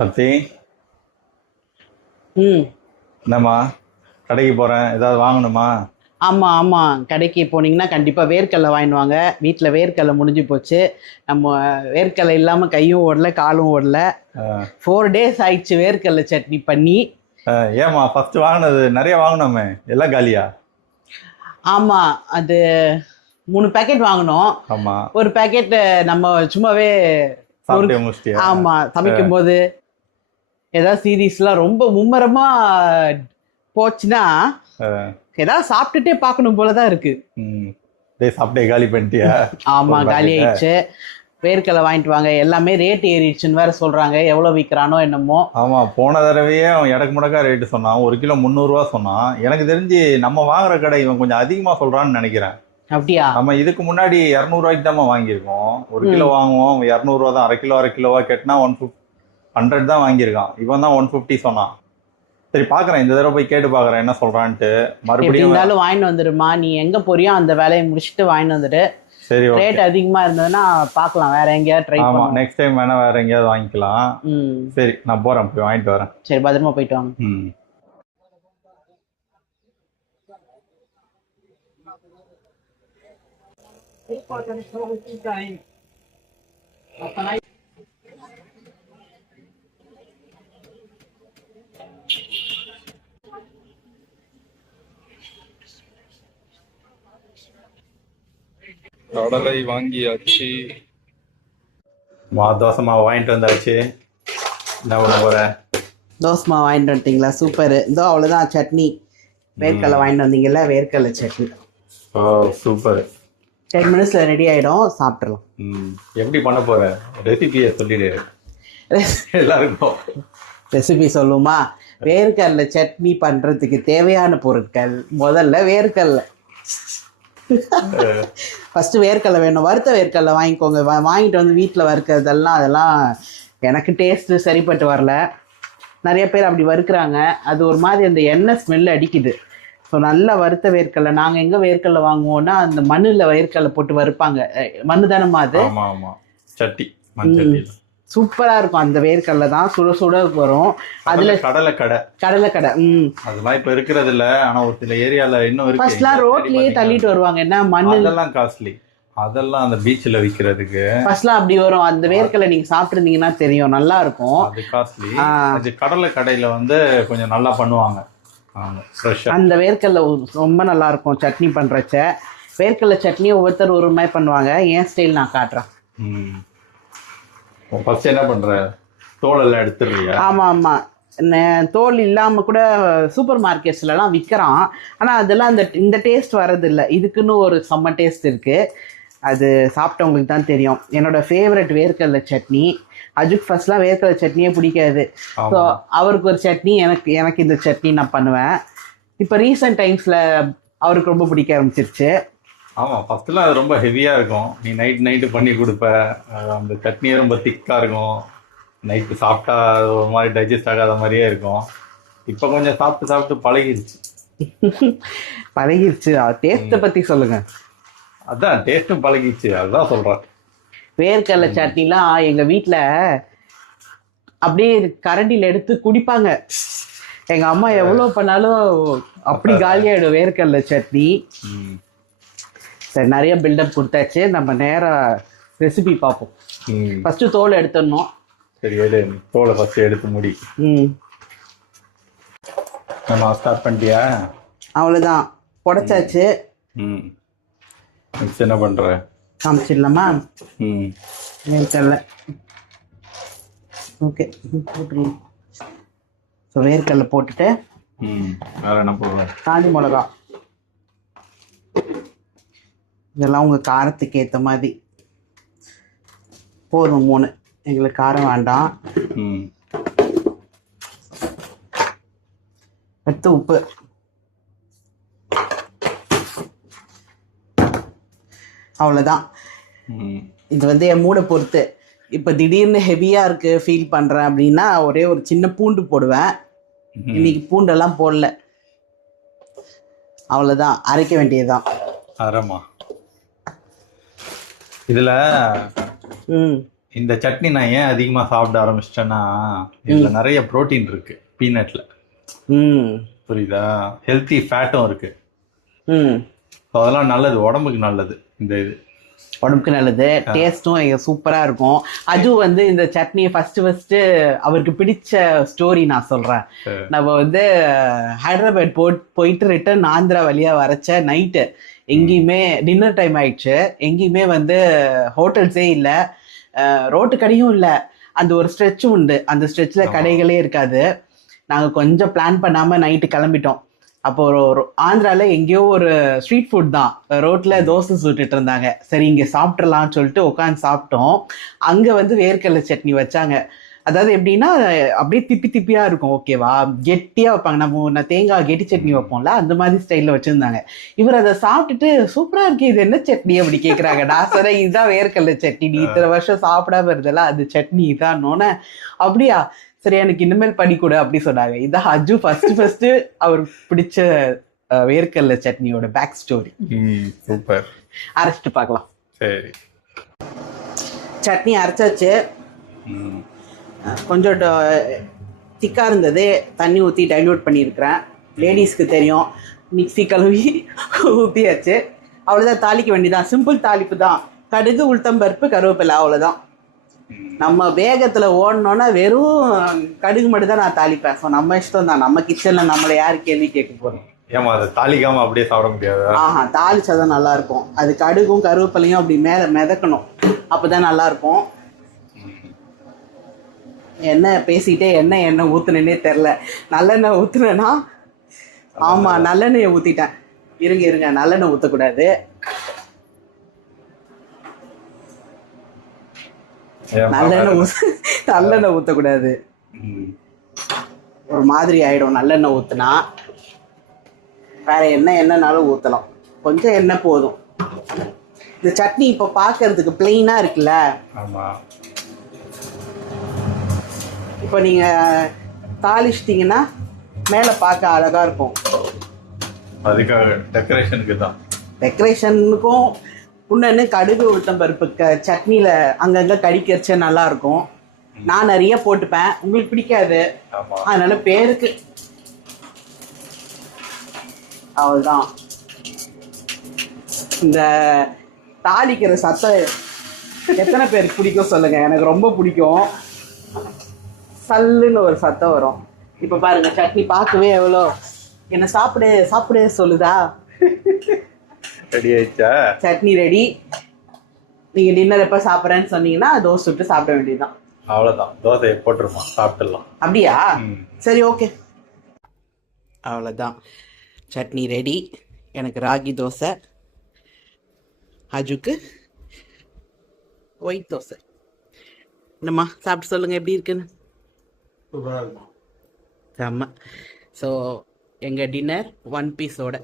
சத்தி, ம் என்னம்மா கடைக்கு போகிறேன், ஏதாவது வாங்கணுமா? ஆமாம் ஆமாம், கடைக்கு போனீங்கன்னா கண்டிப்பாக வேர்க்கடலை வாங்கிட்டு வாங்க. வீட்டில் வேர்க்கடலை முடிஞ்சு போச்சு. நம்ம வேர்க்கடலை இல்லாமல் கையும் ஓடல காலும் ஓடல. 4 days ஆயிடுச்சு வேர்க்கடலை சட்னி பண்ணி. ஏம்மா ஃபஸ்ட்டு வாங்கினது நிறைய வாங்கினோமே, எல்லாம் காலியா? ஆமாம், அது 3 பேக்கெட் வாங்கினோம். ஆமாம், ஒரு பேக்கெட் நம்ம சும்மாவே சாப்பிட்டே முடிச்சிட்டியா? ஆமாம், சமைக்கும் போது ஏதாவது சீரீஸ்லாம் ரொம்ப மும்மரமாக போச்சுன்னா ஏதாவது சாப்பிட்டுட்டே பார்க்கணும் போல தான் இருக்கு. டேய், சாப்பிட்டே காலி பண்ணிட்டியா? ஆமாம், காலி ஆயிடுச்சு. வேர்க்கடலை வாங்கிட்டு வாங்க, எல்லாமே ரேட் ஏறிடுச்சுன்னு வேற சொல்றாங்க. எவ்வளோ விற்கிறானோ என்னமோ. ஆமாம், போன தடவையே அவன் எடக்கு முடக்கா ரேட்டு சொன்னான். 1 கிலோ 300 சொன்னான். எனக்கு தெரிஞ்சு நம்ம வாங்குற கடை இவன் கொஞ்சம் அதிகமாக சொல்கிறான்னு நினைக்கிறேன். அப்படியா? நம்ம இதுக்கு முன்னாடி 200 தான் வாங்கியிருக்கோம். 1 கிலோ வாங்குவோம், 200 தான். அரை கிலோவா கேட்டினா 100 தான் வாங்கியிருக்கான். இவன் தான் 150 சொன்னான். சரி, பார்க்குறேன், இந்த தடவை போய் கேட்டு பார்க்குறேன் என்ன சொல்கிறான்ட்டு. மறுபடியும் இருந்தாலும் வாங்கிட்டு வந்துடுமா, நீ எங்கே போறியோ அந்த வேலையை முடிச்சுட்டு வாங்கிட்டு வந்துடு. சரி, ரேட் அதிகமாக இருந்ததுன்னா பார்க்கலாம், வேற எங்கேயாவது ட்ரை ஆமாம், பண்ணலாம். நெக்ஸ்ட் டைம் வேணால் வேறு எங்கேயாவது வாங்கிக்கலாம். சரி, நான் போகிறேன், போய் வாங்கிட்டு வரேன். சரி, பத்திரமா போயிட்டு வாங்க. கடலை வாங்கியாச்சு, தோசை மாவு வாங்கிட்டு வந்தாச்சு. என்ன பண்ண போகிறேன்? தோசை மாவு வாங்கிட்டு வந்துட்டீங்களா? சூப்பர். இதோ அவ்வளோதான் சட்னி. வேர்க்கடலை வாங்கிட்டு வந்தீங்கல்ல, வேர்க்கடலை சட்னி. ஓ, சூப்பர். 10 minutesல ரெடி ஆகிடும், சாப்பிட்றலாம். எப்படி பண்ண போகிற? ரெசிபியை சொல்லிடு எல்லாருக்கும். ரெசிபி சொல்லுமா? வேர்க்கடலை சட்னி பண்ணுறதுக்கு தேவையான பொருட்கள், முதல்ல வேர்க்கடலை. ஃபஸ்ட்டு வேர்க்கடலை வேணும். வறுத்த வேர்க்கடலை வாங்கிக்கோங்க. வாங்கிட்டு வந்து வீட்டில் வறுக்கிறதெல்லாம் அதெல்லாம் எனக்கு டேஸ்ட்டு சரிப்பட்டு வரல. நிறைய பேர் அப்படி வறுக்கிறாங்க, அது ஒரு மாதிரி அந்த எண்ணெய் ஸ்மெல் அடிக்குது. ஸோ நல்லா வறுத்த வேர்க்கடலை. நாங்கள் எங்கே வேர்க்கடலை வாங்குவோம்னா அந்த மண்ணில் வேர்க்கடலை போட்டு வறுப்பாங்க. மண்ணு தானம்மா அது? சட்டி சூப்பராக இருக்கும். அந்த வேர்க்கடலை தான் சுட சுட வரும். அதில் கடலை. அதெல்லாம் இப்போ இருக்கிறது இல்லை, ஆனால் ஒரு சில ஏரியாவில் இன்னும் இருக்கு. ஃபர்ஸ்ட்லாம் ரோட்லேயே தள்ளிட்டு வருவாங்க. என்ன மண்ணெல்லாம் காஸ்ட்லி, அதெல்லாம் அந்த பீச்சில் விற்கிறதுக்கு ஃபர்ஸ்ட்லாம் அப்படி வரும். அந்த வேர்க்கடலை நீங்கள் சாப்பிட்ருந்தீங்கன்னா தெரியும், நல்லா இருக்கும். அது காஸ்ட்லி. அது கடலை கடையில் வந்து கொஞ்சம் நல்லா பண்ணுவாங்க. அந்த வேர்க்கடலை ரொம்ப நல்லா இருக்கும் சட்னி பண்ணுறச்ச. வேர்க்கடலை சட்னி ஒவ்வொருத்தர் ஒரு மாதிரி பண்ணுவாங்க. என் ஸ்டைல் நான் காட்டுறேன். ஃபர்ஸ்ட் என்ன பண்ணுற? தோலெல்லாம் எடுத்துடுறியா? ஆமாம், தோல் இல்லாமல் கூட சூப்பர் மார்க்கெட்ஸ்லாம் விற்கிறான். ஆனால் அதெல்லாம் இந்த டேஸ்ட் வரதில்லை. இதுக்குன்னு ஒரு செம்ம டேஸ்ட் இருக்குது. அது சாப்பிட்டவங்களுக்கு தான் தெரியும். என்னோடய ஃபேவரட் வேர்க்கடலை சட்னி. அஜுக் ஃபர்ஸ்ட்லாம் வேர்க்கடலை சட்னியே பிடிக்காது. ஸோ அவருக்கு ஒரு சட்னி, எனக்கு இந்த சட்னி நான் பண்ணுவேன். இப்போ ரீசெண்ட் டைம்ஸில் அவருக்கு ரொம்ப பிடிக்க ஆரம்பிச்சிருச்சு. ஆமாம், ஃபஸ்ட்டுலாம் அது ரொம்ப ஹெவியாக இருக்கும். நீ நைட்டு பண்ணி கொடுப்ப, அந்த சட்னியே ரொம்ப திக்காக இருக்கும். நைட்டு சாப்பிட்டா ஒரு மாதிரி டைஜஸ்ட் ஆகாத மாதிரியே இருக்கும். இப்போ கொஞ்சம் சாப்பிட்டு பழகிடுச்சு. டேஸ்ட்டை பற்றி சொல்லுங்கள். அதான், டேஸ்ட்டும் பழகிடுச்சு, அதுதான் சொல்கிறேன். வேர்க்கடலை சட்னிலாம் எங்கள் வீட்டில் அப்படியே கரண்டியில் எடுத்து குடிப்பாங்க. எங்கள் அம்மா எவ்வளோ பண்ணாலும் அப்படி காலியாகிடும் வேர்க்கடலை சட்னி. சரி, நிறைய பில்டப் கொடுத்தாச்சு. நம்ம நேராக ரெசிபி பார்ப்போம். ஃபஸ்ட்டு தோலை எடுத்துடணும். சரி, தோலை ஃபஸ்ட்டு எடுத்து முடி. நம்ம ஸ்டார்ட் பண்ணிட்டியா? அவ்வளோதான், புடைச்சாச்சு. என்ன பண்ணுற? காமிச்சிடலாமா? வேர்க்கடலை ஓகே போட்டுருவோம். ஸோ வேர்க்கடலை போட்டுட்டு வேறு என்ன போடுவேன்? காஞ்சி மிளகா. இதெல்லாம் உங்கள் காரத்துக்கு ஏற்ற மாதிரி போதும். 3, எங்களுக்கு காரம் வேண்டாம். அடுத்து உப்பு. அவ்வளோதான். இது வந்து என் மூடை பொறுத்து. இப்போ திடீர்னு ஹெவியாக இருக்குது ஃபீல் பண்ணுறேன் அப்படின்னா ஒரே ஒரு சின்ன பூண்டு போடுவேன். இன்னைக்கு பூண்டெல்லாம் போடல. அவ்வளோதான், அரைக்க வேண்டியதுதான். அரமா இதில் இந்த சட்னி நான் ஏன் அதிகமா சாப்பிட ஆரம்பிச்சிட்டேன்னா இதுல நிறைய புரோட்டீன் இருக்கு பீனட்ல. ம் புரியுதா? ஹெல்த்தி ஃபேட்டும் இருக்கு. ம் So அதெல்லாம் நல்லது, உடம்புக்கு நல்லது இந்த இது. உடம்புக்கு நல்லது, டேஸ்ட்டும் சூப்பராக இருக்கும். அதுவும் வந்து இந்த சட்னியை ஃபர்ஸ்ட் அவருக்கு பிடிச்ச ஸ்டோரி நான் சொல்கிறேன். நம்ம வந்து ஹைதராபாத் போயிட்டு ரிட்டர்ன் ஆந்திரா வழியாக வரச்ச நைட்டு எங்கேயுமே டின்னர் டைம் ஆயிடுச்சு. எங்கேயுமே வந்து ஹோட்டல்ஸே இல்லை, ரோட்டு கடையும் இல்லை. அந்த ஒரு ஸ்ட்ரெச்சும் உண்டு, அந்த ஸ்ட்ரெச்சில் கடைகளே இருக்காது. நாங்கள் கொஞ்சம் பிளான் பண்ணாமல் நைட்டு கிளம்பிட்டோம். அப்போ ஒரு ஆந்திரால எங்கேயோ ஒரு ஸ்ட்ரீட் ஃபுட் தான், ரோட்ல தோசை சுட்டுட்டு இருந்தாங்க. சரி இங்க சாப்பிட்றலாம்னு சொல்லிட்டு உட்காந்து சாப்பிட்டோம். அங்க வந்து வேர்க்கடலை சட்னி வச்சாங்க. அதாவது எப்படின்னா அப்படியே திப்பி திப்பியா இருக்கும், ஓகேவா, கெட்டியா வைப்பாங்க. நம்ம தேங்காய் கெட்டி சட்னி வைப்போம்ல, அந்த மாதிரி ஸ்டைல்ல வச்சிருந்தாங்க. இவர் அதை சாப்பிட்டுட்டு சூப்பரா இருக்கு, இது என்ன சட்னி அப்படி கேட்குறாங்க. நான் சொன்னேன் இதுதான் வேர்க்கடலை சட்னி, நீ இத்தனை வருஷம் சாப்பிடாம இருந்தல அது சட்னி இதான்னோன்னே. அப்படியா, சரி எனக்கு இனிமேல் படிக்கூட அப்படி சொன்னாங்க. இதான் அஜு ஃபர்ஸ்ட் அவர் பிடிச்ச வேர்க்கடலை சட்னியோட பேக் ஸ்டோரி. சூப்பர். அரைச்சிட்டு பார்க்கலாம். சரி, சட்னி அரைச்சாச்சு. கொஞ்சம் திக்காக இருந்தது, தண்ணி ஊற்றி டைல்யூட் பண்ணியிருக்கிறேன். லேடிஸ்க்கு தெரியும், மிக்ஸி கழுவி ஊற்றியாச்சு. அவ்வளோதான், தாளிக்க வேண்டியதான். சிம்பிள் தாளிப்பு தான், கடுகு உளுத்தம்பருப்பு கருவேப்பிலை, அவ்வளோதான். நம்ம வேகத்தில் ஓடணுன்னா வெறும் கடுகு மட்டும் தான் நான் தாளிப்பேன். ஸோ நம்ம இஷ்டம் தான், நம்ம கிச்சனில் நம்மளை யார் கேள்வி கேட்க போகிறோம். ஏமா அதை தாளிக்காம அப்படியே சாப்பிட முடியாது? ஆஹா, தாளிச்சாதான் நல்லா இருக்கும். அது கடுகும் கருவேப்பிலையும் அப்படி மேலே மிதக்கணும், அப்போதான் நல்லா இருக்கும். எண்ணெய் பேசிட்டே எண்ணெய் ஊற்றுனேன்னே தெரில. நல்லெண்ணெய் ஊற்றுனேன்னா, ஆமாம் நல்லெண்ணெயை ஊற்றிட்டேன். இருங்க நல்லெண்ணெய் ஊற்றக்கூடாது, நல்லெண்ணெய் ஊற்றக்கூடாது, ஒரு மாதிரி ஆயிடும் நல்லெண்ணெய் ஊற்றுனா. வேற என்னன்னாலும் ஊற்றலாம், கொஞ்சம் எண்ணெய் போதும். இந்த சட்னி இப்போ பார்க்கறதுக்கு பிளெயினா இருக்குல்ல, இப்போ நீங்க தாளிச்சிட்டிங்கன்னா மேலே பார்க்க அழகா இருக்கும். அதுக்காக டெக்கரேஷனுக்கு தான். டெக்கரேஷனுக்கும் இன்னொன்று கடுகு உளுத்தம்பருப்பு சட்னியில் அங்கங்கே கடிக்கிறச்ச நல்லா இருக்கும். நான் நிறைய போட்டுப்பேன், உங்களுக்கு பிடிக்காது, அதனால பேருக்கு அவ்வளோதான். இந்த தாளிக்கிற சத்தம் எத்தனை பேருக்கு பிடிக்கும் சொல்லுங்க? எனக்கு ரொம்ப பிடிக்கும். சல்லுன்னு ஒரு சத்தம் வரும். இப்போ பாருங்க, சட்னி பார்க்கவே எவ்வளோ என்ன சாப்பிடு சொல்லுதா. ரெடி ஆயிடுச்சா? சட்னி ரெடி. நீங்க டின்னர் எப்ப சாப்பிட்றேன்னு சொன்னீங்கன்னா தோசை சுட்டு சாப்பிட வேண்டியதுதான். அவ்வளோதான், தோசையை போட்டுருமா, சாப்பிட்டுடலாம். அப்படியா? சரி, ஓகே, அவ்வளோதான். சட்னி ரெடி. எனக்கு ராகி தோசை, அஜுக்கு ஒயிட் தோசை. என்னம்மா சாப்பிட்டு சொல்லுங்க எப்படி இருக்குன்னு. செம்ம. ஸோ எங்கள் டின்னர் 1 பீஸோட